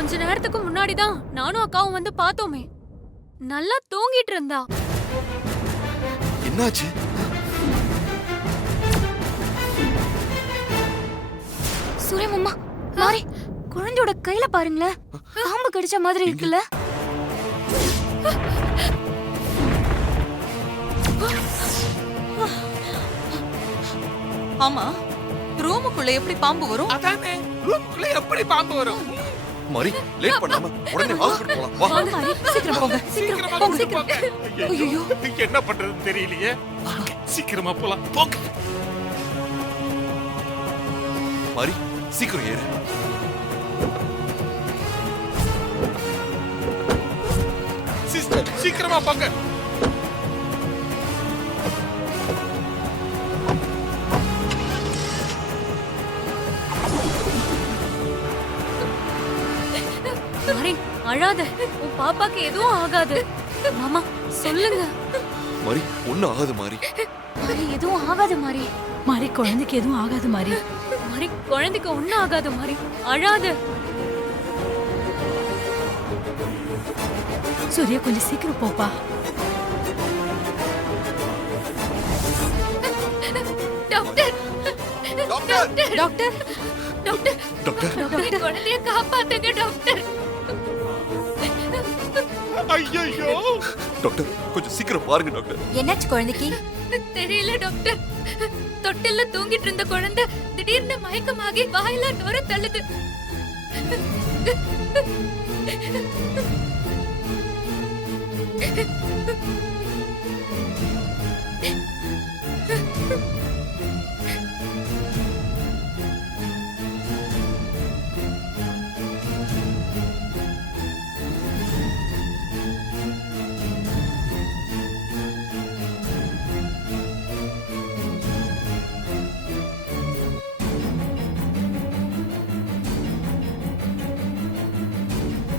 கொஞ்ச நேரத்துக்கு முன்னாடிதான் நானும் அக்காவும் வந்து பார்த்தோமே. நல்லா தூங்கிட்டு இருந்தா. என்னாச்சு? சூரியமாமா, மாறி குழந்தையோட கையில பாருங்களேன், பாம்பு கடிச்ச மாதிரி இருக்குல்ல? ஆமா, ரூமுக்குள்ள எப்படி பாம்பு வரும்? அதானே, ரூமுக்குள்ள எப்படி பாம்பு வரும்? மாறி, லேட் பண்ணாம உடனே ஹாஸ்பிடல் போலாம். வா. வாங்க மாறி, சீக்கிரம் போங்க. சீக்கிரமா போங்க. ஐயோ, என்ன பண்றதுன்னு தெரியலையே. சீக்கிரமா போலாம். போங்க. மாறி, சீக்கிரம் ஏறு. சிஸ்டர், சீக்கிரமா போங்க. மாறி, அழாத. உன் பாப்பாக்கு எதுவும் ஆகாது. மாமா சொல்லுங்க. மாறி, ஒண்ணும் ஆகாது மாறி. மாறி எதுவும் ஆகாது மாறி. மாறி, குழந்தைக்கு எதுவும் ஆகாது மாறி. மாறி, குழந்தைக்கு ஒண்ணும் ஆகாது மாறி. அழாத. சூர்யா, கொஞ்சம் சீக்கிரம் போப்பா. Doctor, doctor, doctor, doctor, doctor, doctor, குழந்தைய காப்பாத்துங்க டாக்டர். ஐயோ, டாக்டர், கொஞ்சம் சீக்கிரம் பாருங்க டாக்டர். என்னாச்சு குழந்தைக்கு? தெரியல டாக்டர். தொட்டில்ல தூங்கிட்டு இருந்த குழந்தை திடீர்னு மயக்கமாகி வாயில நுர தள்ளுது.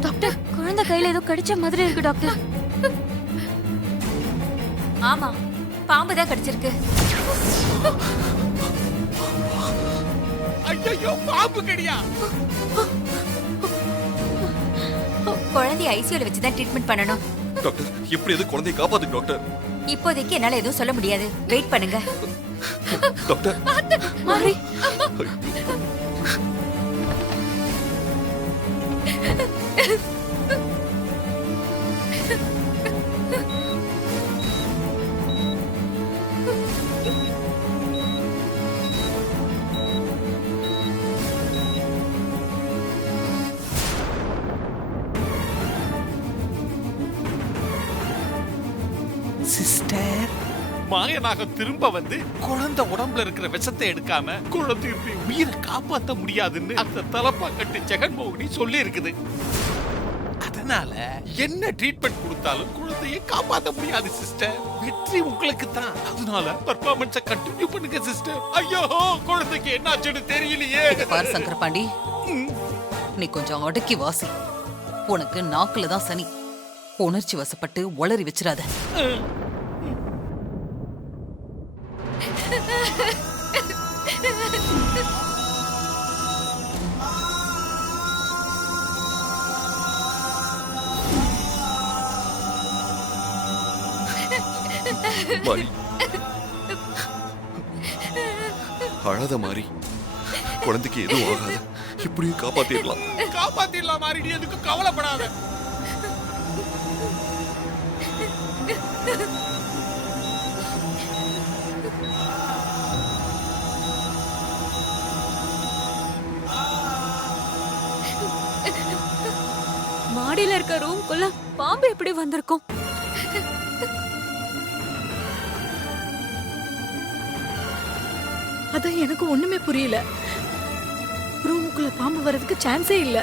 டாக்டர், குழந்தை கையில ஏதோ கடிச்ச மாதிரி இருக்கு டாக்டர். ஆமா, பாம்பு தான் கடிச்சிருக்கு. ஐயோ, பாம்பு கடியா? குழந்தைய ஐசியூல வச்சு தான் ட்ரீட்மெண்ட் பண்ணணும். டாக்டர், எப்படி எது குழந்தையை காப்பாத்துங்க டாக்டர். இப்போதைக்கு என்னால எதுவும் சொல்ல முடியாது. வெயிட் பண்ணுங்க. டாக்டர், மாறி, சிஸ்டர், மாயனாக திரும்ப வந்து குழந்தை உடம்புல இருக்கிற விஷத்தை எடுக்காம குழந்தையுடைய உயிரை காப்பாத்த முடியாதுன்னு அந்த தலப்பாக்கட்டு ஜெகன்மோகினி சொல்லி இருக்குது. அதனால என்ன ட்ரீட்மெண்ட் கொடுத்தாலும் குழந்தையை காப்பாத்த முடியாது சிஸ்டர். வெற்றி உங்களுக்கு தான். அதனால பெர்ஃபார்மன்ஸை கண்டினியூ பண்ணுங்க சிஸ்டர். ஐயோ, குழந்தைக்கு என்னாச்சுன்னு தெரியலையே. இத பாரு சங்கரபாண்டி, நீ கொஞ்சம் அடக்கி வாசி. உனக்கு நாக்குல தான் சனி. உணர்ச்சி வசப்பட்டு உளறி வச்சிராத. மாறி, அழாத மாறி. குழந்தைக்கு எதுவும் ஆகாது. இப்படியும் காப்பாத்திடலாம். காப்பாத்திடலாம் மாறி, நீ எதுக்கு கவலைப்படாத. மாடியில இருக்க ரூம்குள்ள பாம்பு எப்படி வந்திருக்கும்? அதான் எனக்கு ஒண்ணுமே புரியல. ரூமுக்குள்ள பாம்பு வர்றதுக்கு சான்ஸே இல்ல.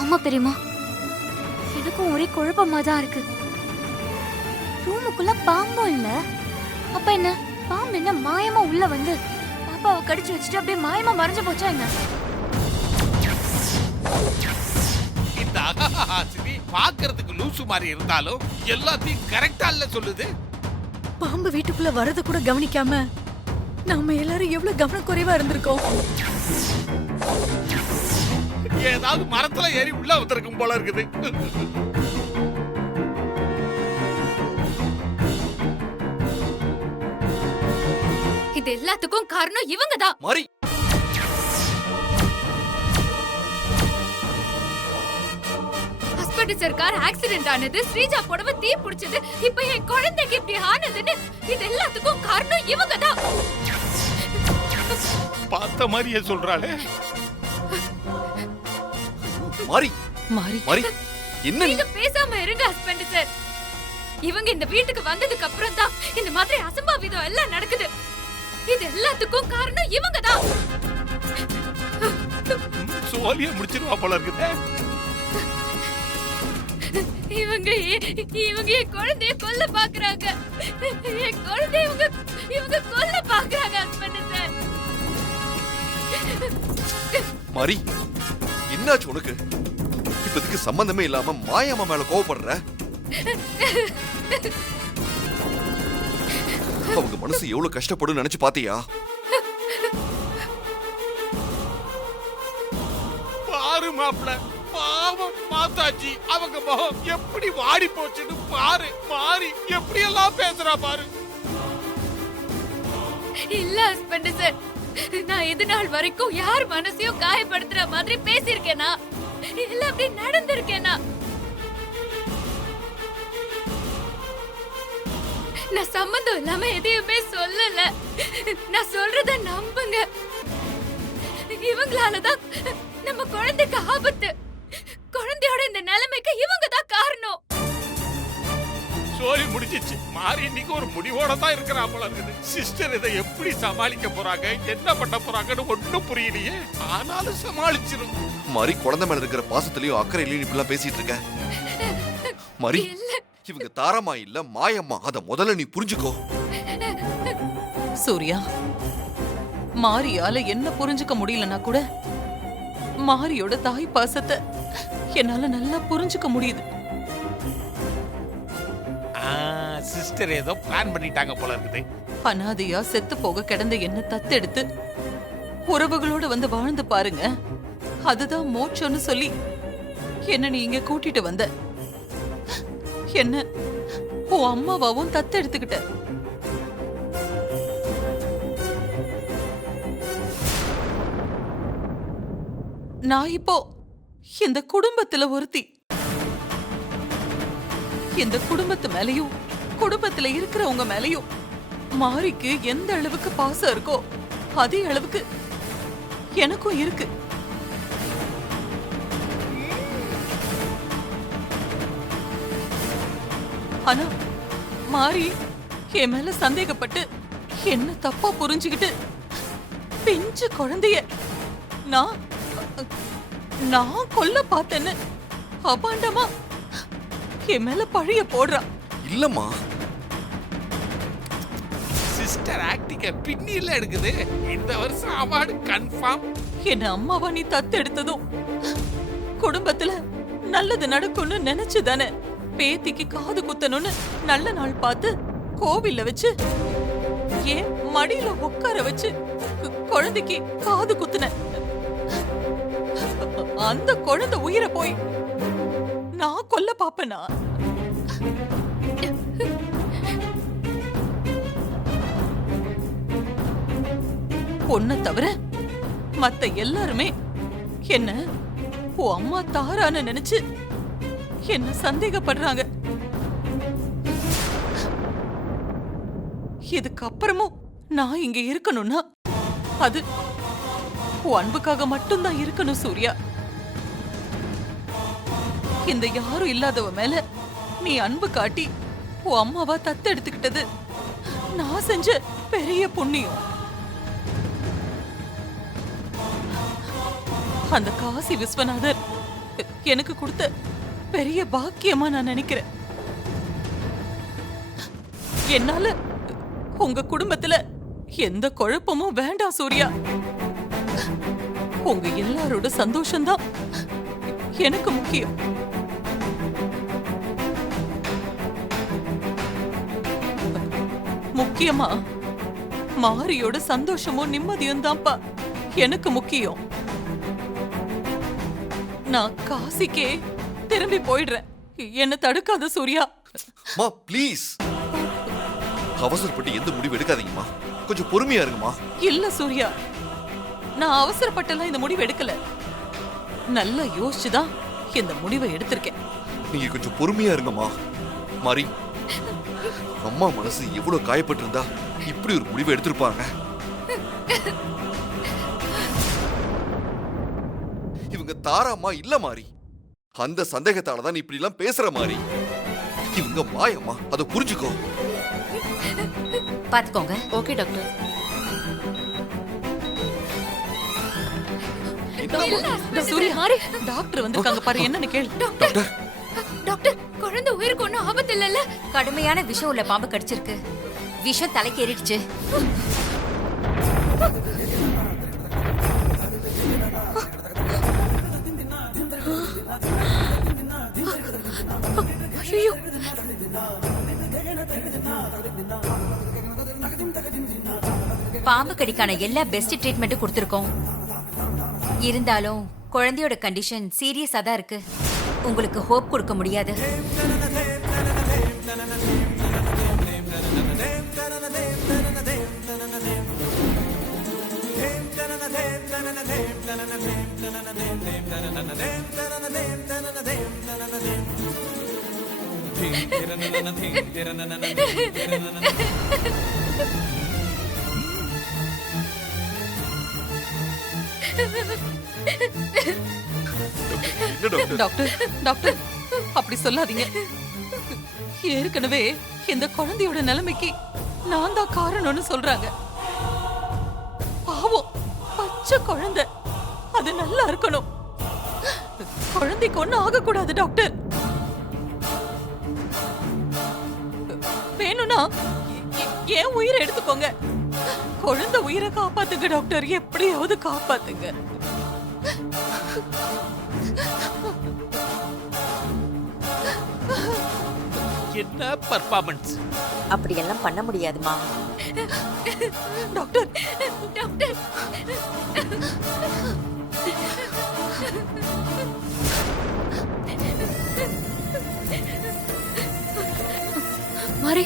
ஆமா பெரியம்மா, எனக்கும் ஒரே குழப்பமா தான் இருக்கு. ரூமுக்குள்ள பாம்பும் இல்ல. அப்ப என்ன, பாம்பு என்ன மாயமா உள்ள வந்து பாப்பாவை கடிச்சு வச்சுட்டு அப்படியே மாயமா மறைஞ்சு போச்சா என்ன? இந்த அகஹாசினி பாக்குறதுக்கு லூசு மாதிரி இருந்தாலும் எல்லாத்தையும் கரெக்டா இல்ல சொல்லுது. பாம்பு வீட்டுக்குள்ள வரத கூட கவனிக்காம நாம எல்லாரும் எவ்வளவு கவனக்குறைவா இருந்திருக்கோம். ஏதாவது மரத்துல ஏறி உள்ள வந்திருக்கும் போல இருக்குது. இது எல்லாத்துக்கும் காரணம் இவங்க தான். மாறி, ஹஸ்பண்ட் சர்க்கார் ஆக்சிடென்ட் ஆனது, ஸ்ரீஜா புடவை தீ பிடிச்சது, இப்ப என் குழந்தைக்கு இப்படி ஆனதுன்னு இது எல்லாத்துக்கும் காரணம் இவங்க தான். பார்த்த மாதிரியே சொல்றாளே. மாறி, மாறி மாறி, என்ன நீ? நீங்க பேசாம இருங்க ஹஸ்பண்ட் சார். இவங்க இந்த வீட்டுக்கு வந்ததுக்கு அப்புறம் தான் இந்த மாதிரி அசம்பாவிதம் எல்லாம் நடக்குது. இது எல்லாத்துக்கும் காரணம் இவங்க தான். சோழிய முடிச்சிருவா போல இருக்குது. இவங்க என் குழந்தைய கொல்ல பாக்குறாங்க. என் குழந்தைய இவங்க கொல்ல பாக்குறாங்க ஹஸ்பண்ட் சார். மாறி, என்னாச்சு உனக்கு? இப்பதுக்கு சம்பந்தமே இல்லாம மாயம்மா மேல கோவப்படுற? அவங்க மனசு எவ்வளவு கஷ்டப்படும் நினைச்சு பாத்தியா? பாரு மாப்ள, பாவம் மாதாஜி, அவங்க முகம் எப்படி வாடி போச்சுன்னு பாரு. மாறி எப்படி எல்லாம் பேசுறா பாரு. இல்ல ஹஸ்பண்ட் சார், நான் இது நாள் வரைக்கும் யார் மனசையும் காயப்படுத்துற மாதிரி பேசியிருக்கேனா? இல்ல அப்படி நடந்திருக்கேனா? நான் சம்பந்தம் இல்லாம எதையுமே சொல்லல. நான் சொல்றத நம்புங்க. இவங்களாலதான் நம்ம குழந்தைக்கு ஆபத்து. குழந்தையோட இந்த நிலைமைக்கு இவங்க தான் காரணம். சோழி முடிஞ்சிச்சு. மாறி இன்னைக்கு ஒரு முடிவோட தான் இருக்கிறா போல இருக்குது. சிஸ்டர் இதை எப்படி சமாளிக்க போறாங்க, என்ன பண்ண போறாங்கன்னு ஒண்ணும் புரியலையே. ஆனாலும் சமாளிச்சிரும். மாறி, குழந்தை மேல இருக்கிற பாசத்திலயும் அக்கறையிலயும் இப்படிலாம் பேசிட்டு இருக்க. மாறி, இவங்க தாரமா இல்ல மாயம்மா, அத முதல்ல நீ புரிஞ்சுக்கோ. சூர்யா, மாரியால என்ன புரிஞ்சுக்க முடியலன்னா கூட மாரியோட தாய் பாசத்தை என்னால நல்லா புரிஞ்சுக்க முடியுது. சிஸ்டர் ஏதோ பிளான் பண்ணிட்டாங்க போல இருக்குது. அனாதையா செத்து போக கிடந்த என்ன தத்தெடுத்து உறவுகளோட வந்து வாழ்ந்து பாருங்க, அதுதான் மோட்சம்னு சொல்லி என்ன நீ இங்க கூட்டிட்டு வந்த. என்ன உன் அம்மாவாவும் தத்தெடுத்துக்கிட்ட. நான் இப்போ இந்த குடும்பத்துல ஒருத்தி. இந்த குடும்பத்து மேலயும் குடும்பத்துல இருக்கிறவங்க மேலயும் மாரிக்கு எந்த அளவுக்கு பாசம் இருக்கோ அதே அளவுக்கு எனக்கும் இருக்கு. ஆனா மாரி என் மேல சந்தேகப்பட்டு என்ன தப்பா புரிஞ்சுக்கிட்டு பிஞ்சு குழந்தைய நான் கொல்ல பார்த்தேன்னு அபாண்டமா என் மேல பழிய போடுறா. இல்லம்மா, சிஸ்டர் ஆக்டிங்க பின்னில எடுக்குது. இந்த வருஷம் அவார்டு கன்ஃபார்ம். என்ன அம்மாவா நீ தத்தெடுத்ததும் குடும்பத்துல நல்லது நடக்கும்னு நினைச்சுதானே பேத்திக்கு காது குத்தணும்னு நல்ல நாள் பார்த்து கோவில்ல வச்சு ஏன் மடியில உட்கார வச்சு குழந்தைக்கு காது குத்துன. அந்த குழந்தை உயிரை போய் நான் கொல்ல பாப்பனா? பொண்ண தவிர மத்த எல்லாருமே என்ன உன் அம்மா தாரான்னு நினைச்சு என்ன சந்தேகப்படுறாங்க. இதுக்கப்புறமும் நான் இங்க இருக்கணும்னா அது உன் அன்புக்காக மட்டும்தான் இருக்கணும் சூர்யா. இந்த யாரும் இல்லாதவ மேல நீ அன்பு காட்டி உன் அம்மாவா தத்தெடுத்துக்கிட்டது நான் செஞ்ச பெரிய புண்ணியம். அந்த காசி விஸ்வநாதர் எனக்கு கொடுத்த பெரிய பாக்கியமா நான் நினைக்கிறேன். என்னால உங்க குடும்பத்துல எந்த குழப்பமும் வேண்டாம் சூர்யா. உங்க எல்லாரோட சந்தோஷம்தான் எனக்கு முக்கியம். முக்கியமா மாரியோட சந்தோஷமும் நிம்மதியும் தான்ப்பா எனக்கு முக்கியம். நான் காசிக்கே திரும்பி போயிடுறேன். என்ன தடுக்காத சூர்யா. மா ப்ளீஸ், அவசரப்பட்டு எந்த முடிவு எடுக்காதீங்கம்மா. கொஞ்சம் பொறுமையா இருங்கம்மா. இல்ல சூர்யா, நான் அவசரப்பட்டெல்லாம் இந்த முடிவு எடுக்கல. நல்லா யோசிச்சுதான் இந்த முடிவை எடுத்திருக்கேன். நீங்க கொஞ்சம் பொறுமையா இருங்கம்மா. மாறி, அம்மா மனசு எவ்வளவு காயப்பட்டு இருந்தா இப்படி ஒரு முடிவை எடுத்திருப்பாங்க. இவங்க தாராமா இல்ல மாறி. அந்த சந்தேகத்தால தான் இப்படி எல்லாம் பேசுற மாறி. இவங்க மாயம்மா, அதை புரிஞ்சுக்கோ. பாத்துக்கோங்க. Okay doctor. சூர்யா, டாக்டர் வந்திருக்காங்க பாரு, என்னன்னு கேளு. டாக்டர், டாக்டர், குழந்தை உயிருக்கு ஒண்ணும் ஆபத்து இல்லைல்ல? கடுமையான விஷம் உள்ள பாம்பு கடிச்சிருக்கு. விஷம் தலைக்கு ஏறிடுச்சு. ஐயோ, பாம்பு கடிக்கான எல்லா பெஸ்ட் ட்ரீட்மெண்ட்டும் கொடுத்திருக்கோம். இருந்தாலும் குழந்தையோட கண்டிஷன் சீரியஸா தான் இருக்கு. உங்களுக்கு ஹோப் கொடுக்க முடியாது. என்ன டாக்டர்? டாக்டர், டாக்டர், அப்படி சொல்லாதீங்க. ஏற்கனவே இந்த குழந்தையோட நிலைமைக்கு நான் தான் காரணம்னு சொல்றாங்க. பாவம், பச்சை குழந்தை, அது நல்லா இருக்கணும். குழந்தைக்கு ஒண்ணும் ஆகக்கூடாது டாக்டர். வேணும்னா என் உயிரை எடுத்துக்கோங்க. குழந்தை உயிரை காப்பாத்துங்க டாக்டர், எப்படியாவது காப்பாத்துங்க. என்ன பர்ஃபார்மன்ஸ்! அப்படியெல்லாம் பண்ண முடியாதுமா. டாக்டர், டாக்டர், மாறி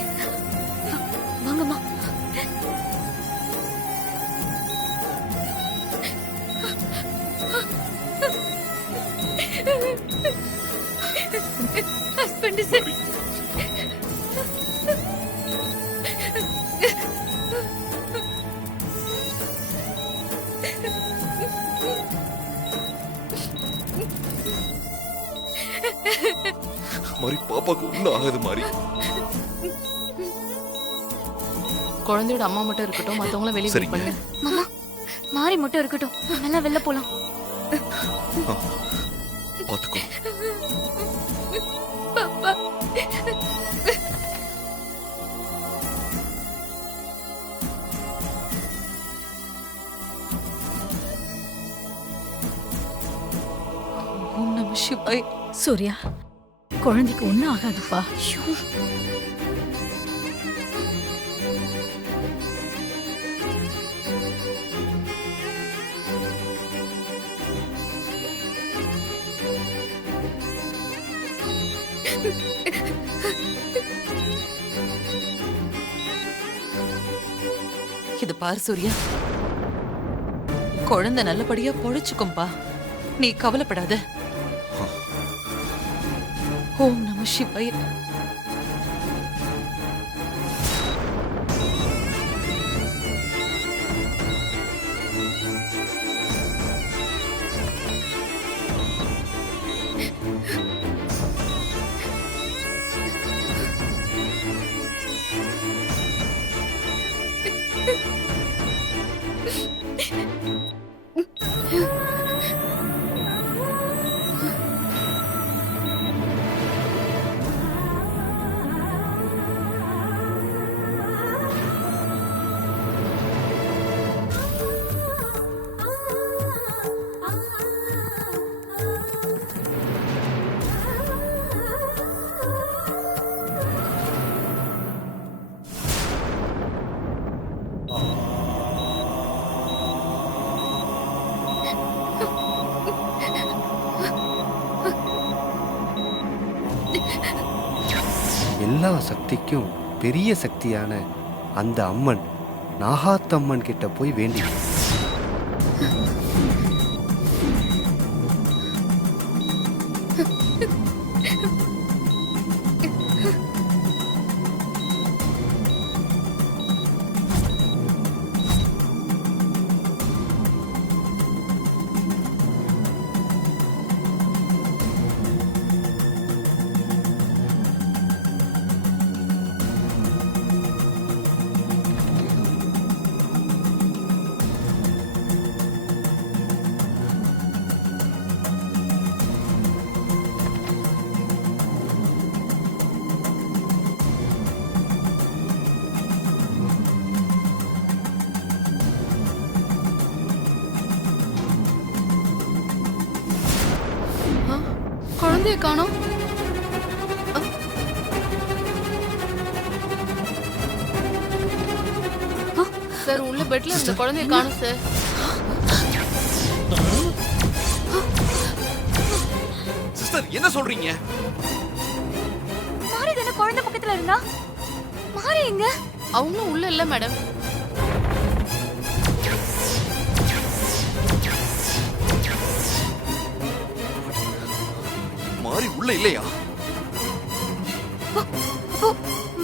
வாங்கம்மா. ஹஸ்பண்ட் சார், மாறி, பாப்பாக்கு ஒண்ணும் ஆகாது மாறி. குழந்தையோட அம்மா மட்டும் இருக்கட்டும், மத்தவங்கள வெளியே சரிங்க. பண்ணுங்க. மாமா, மாறி மட்டும் இருக்கட்டும், நல்லா வெளில போலாம். பாத்துக்கோ. பாப்பா. ஓம் நம சிவாய. சூர்யா, குழந்தைக்கு ஒண்ணும் ஆகாதுப்பா. இது பாரு சூர்யா, குழந்தை நல்லபடியா பொழைச்சுக்கும்பா, நீ கவலைப்படாத. ஓம் நம சிவாய. எல்லா சக்திக்கும் பெரிய சக்தியான அந்த அம்மன் நாகாத்தம்மன் கிட்ட போய் வேண்டி குழந்தைய காணோம். சார் உள்ள பெட்ல இருந்த குழந்தைய காணோம் சார். சிஸ்டர் என்ன சொல்றீங்க? மாறி தானே குழந்தை பக்கத்துல இருந்தா. மாறி எங்க? அவங்களும் உள்ள இல்ல மேடம். மாறி உள்ள இல்லையா? அப்போ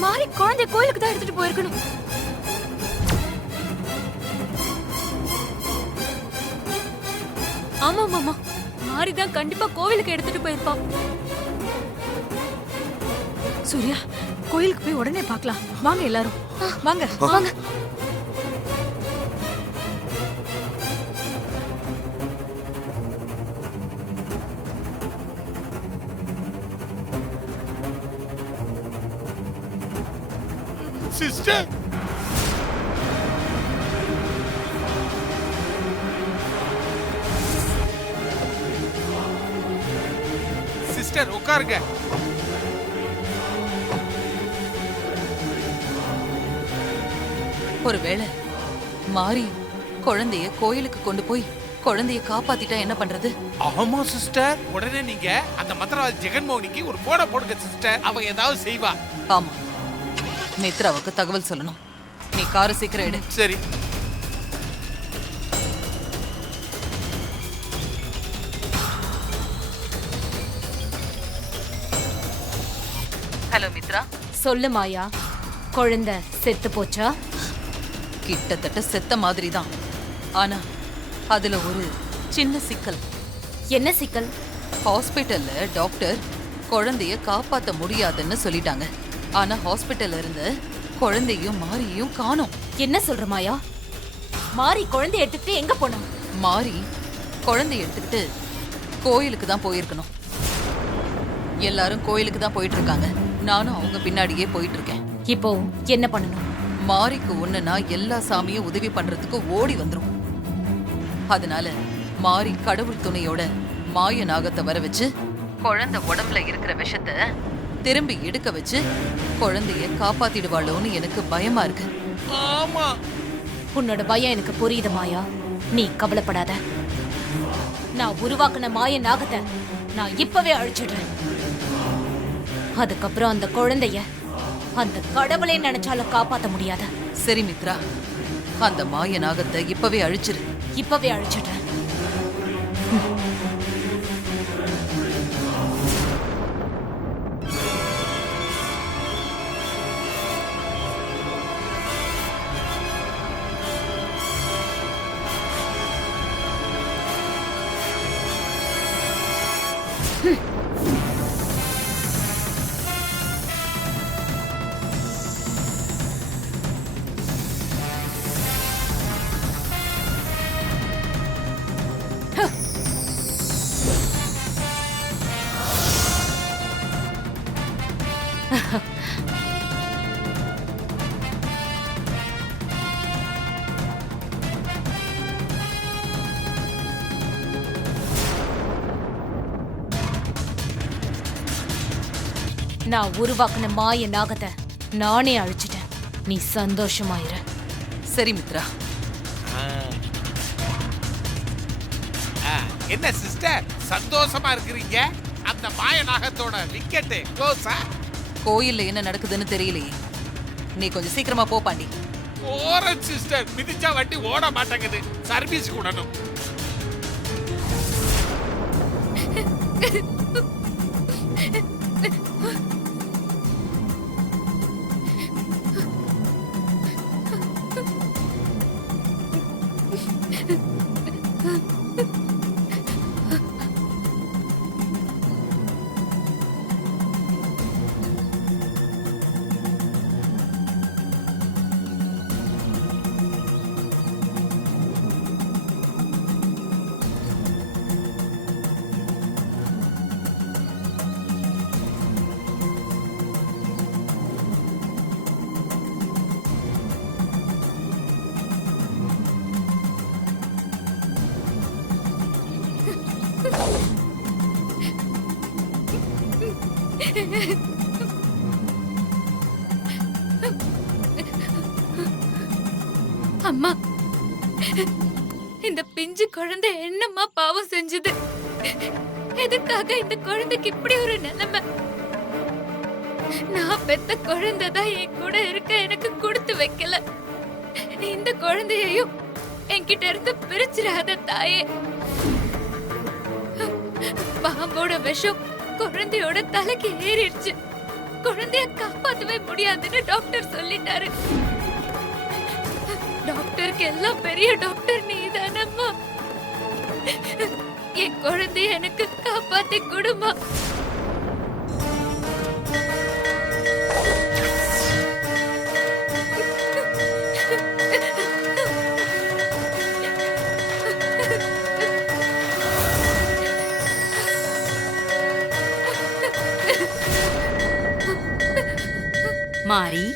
மாறி குழந்தை கோயிலுக்கு தான் எடுத்துட்டு போயிருக்கணும். ஆமா மாமா, மாறி தான் கண்டிப்பா கோவிலுக்கு எடுத்துட்டு போயிருப்பான். சூர்யா, கோயிலுக்கு போய் உடனே பார்க்கலாம். வாங்க எல்லாரும், வாங்க வாங்க. சிஸ்டர் சிஸ்டர் உட்காருங்க. ஒருவேளை மாறி குழந்தைய கோயிலுக்கு கொண்டு போய் குழந்தைய காப்பாத்திட்டா என்ன பண்றது? ஆமா சிஸ்டர், உடனே நீங்க அந்த மந்திரவாதி ஜெகன்மோகனிக்கு ஒரு போட போடுங்க சிஸ்டர். அவ ஏதாவது செய்வா. ஆமா, மித்ராவுக்கு தகவல் சொல்லணும். நீ காரை சீக்கிரம் எடு. சரி. ஹலோ மித்ரா. சொல்லு மாயா, குழந்தை செத்து போச்சா? கிட்டத்தட்ட செத்த மாதிரி தான். ஆனா அதுல ஒரு சின்ன சிக்கல். என்ன சிக்கல்? ஹாஸ்பிட்டல்ல டாக்டர் குழந்தைய காப்பாத்த முடியாதுன்னு சொல்லிட்டாங்க. ஆனா ஹாஸ்பிட்டல்ல இருந்து குழந்தையும் மாரியும் காணோம். என்ன சொல்ற மாயா? மாறி குழந்தைய எடுத்துக்கிட்டு எங்க போனா? மாறி குழந்தைய எடுத்துக்கிட்டு கோயிலுக்கு தான் போயிருக்கணும். எல்லாரும் கோயிலுக்கு தான் போயிட்டு இருக்காங்க. நானும் அவங்க பின்னாடியே போயிட்டு இருக்கேன். இப்போ என்ன பண்ணணும்? மாரிக்கு ஒண்ணுனா எல்லா சாமியும் உதவி பண்றதுக்கு ஓடி வந்துரும். அதனால மாரி கடவுள் துணையோட மாய நாகத்தை வர வச்சு குழந்தை உடம்புல இருக்கிற விஷத்தை திரும்பி எடுக்க வச்சு குழந்தைய காப்பாத்திடுவாளோன்னு எனக்கு பயமா இருக்கு. ஆமா, உன்னோட பயம் எனக்கு புரியுது மாயா. நீ கவலைப்படாத. நான் உருவாக்குன மாய நாகத்தை நான் இப்பவே அழிச்சிடுறேன். அதுக்கப்புறம் அந்த குழந்தைய அந்த கடவுளே நினைச்சாலும் காப்பாத்த முடியாத. சரி மித்ரா, அந்த மாய நாகத்தை இப்பவே அழிச்சிரு. இப்பவே அழிச்சிடுறேன். நான் உருவாக்குன மாய நாகத்தை நானே அழிச்சிட்டேன். நீ சந்தோஷமாயிரு. சரி மித்ரா. என்ன சிஸ்டர் சந்தோஷமா இருக்கிறீங்க? அந்த மாய நாகத்தோட விக்கெட் க்ளோஸா? கோயில்ல என்ன நடக்குதுன்னு தெரியலையே. நீ கொஞ்சம் சீக்கிரமா போ பாண்டி. ஓரன் சிஸ்டர், மிதிச்சா வண்டி ஓட மாட்டேங்குது. சர்வீஸ் கூடணும். அம்மா, இந்த பிஞ்சு குழந்தை என்னம்மா பாவம் செஞ்சது? எதுக்காக இந்த குழந்தைக்கு இப்படி ஒரு நிலைமை? நான் பெத்த குழந்தை தான் என் கூட இருக்க எனக்கு கொடுத்து வைக்கல. இந்த குழந்தையையும் என்கிட்ட இருந்து பிரிச்சிடாத தாயே. பாம்போட விஷம் குழந்தையோட தலைக்கு ஏறிடுச்சு. குழந்தைய காப்பாத்தவே முடியாதுன்னு டாக்டர் சொல்லிட்டாரு. டாக்டருக்கு எல்லாம் பெரிய டாக்டர் நீதானம்மா. என் குழந்தைய எனக்கு காப்பாத்தி கொடுமா. மாறி